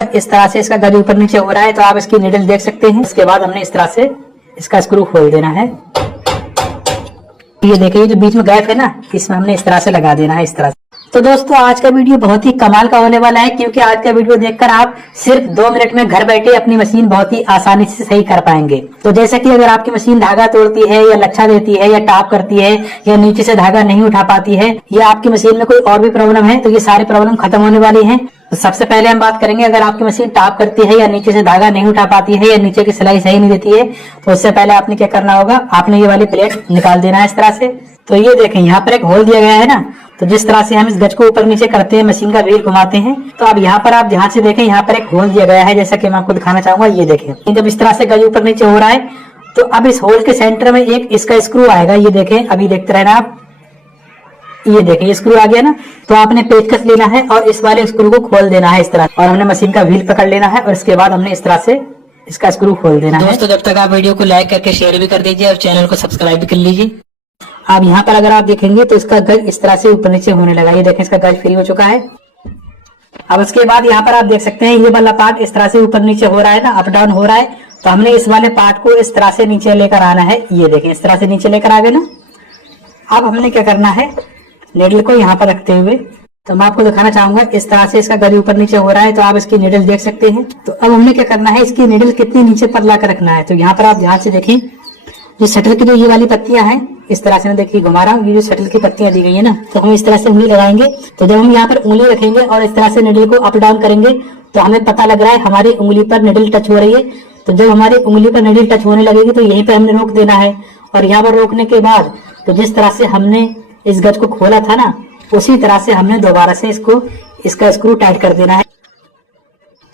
इस तरह से इसका गज ऊपर नीचे हो रहा है तो आप इसकी नीडल देख सकते हैं। इसके बाद हमने इस तरह से इसका स्क्रू खोल देना है। ये देखिए जो बीच में गैप है ना, इसमें हमने इस तरह से लगा देना है, इस तरह से। तो दोस्तों आज का वीडियो बहुत ही कमाल का होने वाला है, क्योंकि आज का वीडियो देखकर आप सिर्फ 2 मिनट में घर बैठे अपनी मशीन बहुत ही आसानी से सही कर पाएंगे। तो जैसे कि अगर आपकी मशीन धागा तोड़ती है या लच्छा देती है या टाप करती है या नीचे से धागा नहीं उठा पाती है या आपकी मशीन में कोई और भी प्रॉब्लम है, तो ये सारी प्रॉब्लम खत्म होने वाली है। तो सबसे पहले हम बात करेंगे, अगर आपकी मशीन टाप करती है या नीचे से धागा नहीं उठा पाती है या नीचे की सिलाई सही नहीं देती है, तो उससे पहले आपने क्या करना होगा, आपने ये वाली प्लेट निकाल देना है इस तरह से। तो ये देखें यहाँ पर एक होल दिया गया है ना, तो जिस तरह से हम इस गज को ऊपर नीचे करते हैं, मशीन का व्हील घुमाते हैं, तो अब यहाँ पर आप ध्यान से देखें, यहाँ पर एक होल दिया गया है, जैसा कि मैं आपको दिखाना चाहूंगा। ये देखें, जब इस तरह से गज ऊपर नीचे हो रहा है तो अब इस होल के सेंटर में एक इसका स्क्रू आएगा। ये देखें, अभी देखते रहना आप। ये देखिए स्क्रू आ गया ना, तो आपने पेचकस लेना है और इस वाले स्क्रू को खोल देना है इस तरह, और हमने मशीन का व्हील पकड़ लेना है और इसके बाद हमने इस तरह से इसका स्क्रू खोल देना है। दोस्तों जब तक आप वीडियो को लाइक करके शेयर भी कर दीजिए और चैनल को सब्सक्राइब भी कर लीजिए। अब यहाँ पर अगर आप देखेंगे तो इसका गज इस तरह से ऊपर नीचे होने लगा। ये देखें, इसका गज फ्री हो चुका है। अब उसके बाद यहाँ पर आप देख सकते हैं ये वाला पार्ट इस तरह से ऊपर नीचे हो रहा है ना, अप डाउन हो रहा है, तो हमने इस वाले पार्ट को इस तरह से नीचे लेकर आना है। ये देखें, इस तरह से नीचे लेकर आ गए ना। अब हमने क्या करना है, नीडल को यहाँ पर रखते हुए, तो मैं आपको दिखाना चाहूंगा, इस तरह से इसका गज ऊपर नीचे हो रहा है, तो आप इसकी नीडल देख सकते हैं। तो अब हमने क्या करना है, इसकी नीडल कितनी नीचे पर ला कर रखना है। तो यहाँ पर आप ध्यान से देखें, जो शटल की जो ये वाली पत्तियां हैं, इस तरह से मैं देखिए घुमा रहा हूँ, ये जो शटल की पत्तियां दी गई है ना, तो हम इस तरह से उंगली लगाएंगे। तो जब हम यहाँ पर उंगली रखेंगे और इस तरह से निडल को अप डाउन करेंगे, तो हमें पता लग रहा है हमारी उंगली पर निडल टच हो रही है। तो जब हमारी उंगली पर निडल टच होने लगेगी तो यहीं पर हमने रोक देना है, और यहाँ पर रोकने के बाद तो जिस तरह से हमने इस गज को खोला था ना, उसी तरह से हमने दोबारा से इसका स्क्रू टाइट कर देना है।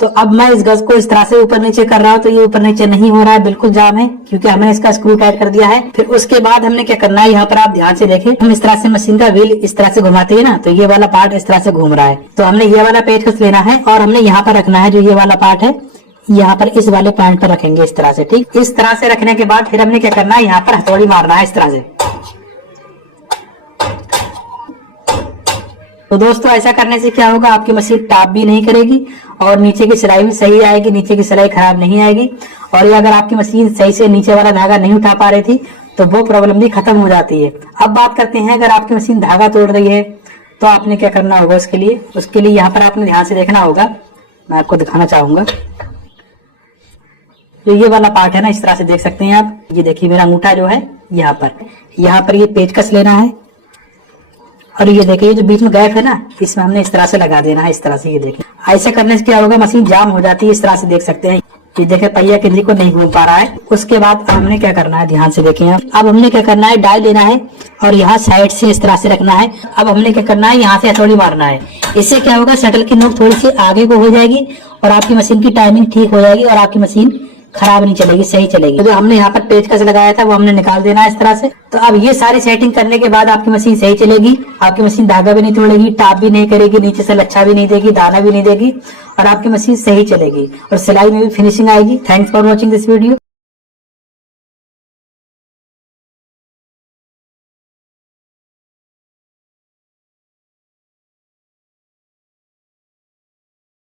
तो अब मैं इस गज को इस तरह से ऊपर नीचे कर रहा हूँ, तो ये ऊपर नीचे नहीं हो रहा है, बिल्कुल जाम है, क्योंकि हमने इसका स्क्रू टाइट कर दिया है। फिर उसके बाद हमने क्या करना है, यहाँ पर आप ध्यान से देखें, हम इस तरह से मशीन का व्हील इस तरह से घुमाते हैं ना, तो ये वाला पार्ट इस तरह से घूम रहा है। तो हमने ये वाला पेचकस लेना है और हमने यहाँ पर रखना है, जो ये वाला पार्ट है, यहाँ पर इस वाले पॉइंट पर रखेंगे इस तरह से। ठीक, इस तरह से रखने के बाद फिर हमने क्या करना है, यहाँ पर हथौड़ी मारना है इस तरह से। तो दोस्तों ऐसा करने से क्या होगा, आपकी मशीन टाप भी नहीं करेगी और नीचे की सिलाई भी सही आएगी, नीचे की सिलाई खराब नहीं आएगी। और ये अगर आपकी मशीन सही से नीचे वाला धागा नहीं उठा पा रही थी तो वो प्रॉब्लम भी खत्म हो जाती है। अब बात करते हैं, अगर आपकी मशीन धागा तोड़ रही है तो आपने क्या करना होगा, उसके लिए यहाँ पर आपने ध्यान से देखना होगा। मैं आपको दिखाना चाहूंगा, तो ये वाला पार्ट है ना, इस तरह से देख सकते हैं आप। ये देखिए मेरा अंगूठा जो है यहाँ पर ये पेचकस लेना है, और ये देखिए जो बीच में गैप है ना, इसमें हमने इस तरह से लगा देना है इस तरह से। ये देखिए ऐसा करने से क्या होगा, मशीन जाम हो जाती है, इस तरह से देख सकते हैं। ये देखिए पहिया केंद्री को नहीं घूम पा रहा है। उसके बाद हमने क्या करना है, ध्यान से देखें आप। अब हमने क्या करना है, डाई लेना है और यहाँ साइड से इस तरह से रखना है। अब हमने क्या करना है, यहाँ से हथौड़ी मारना है। इससे क्या होगा, शटल की नोक थोड़ी सी आगे को हो जाएगी और आपकी मशीन की टाइमिंग ठीक हो जाएगी और आपकी मशीन खराब नहीं चलेगी, सही चलेगी। तो जो हमने यहाँ पर पेचकस लगाया था वो हमने निकाल देना है इस तरह से। तो अब ये सारी सेटिंग करने के बाद आपकी मशीन सही चलेगी, आपकी मशीन धागा भी नहीं तोड़ेगी, टाप भी नहीं करेगी, नीचे से लच्छा भी नहीं देगी, दाना भी नहीं देगी, और आपकी मशीन सही चलेगी और सिलाई में भी फिनिशिंग आएगी। Thanks for watching this video.